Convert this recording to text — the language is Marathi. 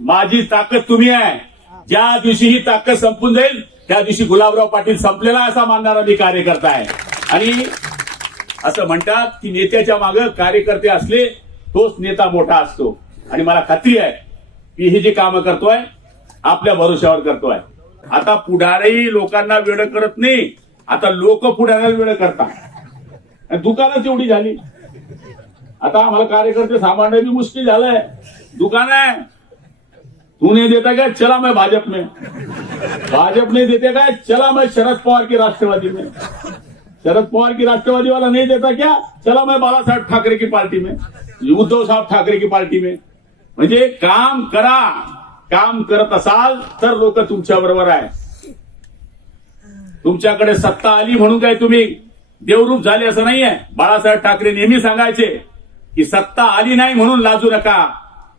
माझी ताकद तुम्ही आहे. ज्या दिवशी ही ताकद संपून जाईल त्या दिवशी गुलाबराव पाटील संपलेला असा मानणारा मी कार्यकर्ता आहे. आणि असं म्हणतात की नेत्याच्या मागे कार्यकर्ते असले तोच नेता मोठा असतो. आणि मला खात्री आहे की हे जे कामं करतोय आपल्या भरोश्यावर करतोय. आता पुढारही लोकांना वेळ करत नाही. आता लोक पुढाऱ्याला वेळ करतात. आणि दुकानच एवढी झाली. आता आम्हाला कार्यकर्ते सांभाळणं बी मुश्किल झालंय. दुकान आहे. तू नहीं देता क्या? चला मैं भाजप में। भाजप नहीं देते क्या? चला मैं शरद पवार की राष्ट्रवादी में। शरद पवार की राष्ट्रवादी वाला नहीं देता क्या? चला मैं बाला साहब ठाकरे की पार्टी में। उद्धव साहब ठाकरे की पार्टी में। म्हणजे काम करा। काम करत असाल तर लोक तुमच्या बरोबर आहे. तुमच्याकडे सत्ता आली म्हणून काय तुम्ही देवरूप झाले असं नाहीये? बाळासाहेब ठाकरे नेहमी सांगायचे की सत्ता आली नाही म्हणून लाजू नका.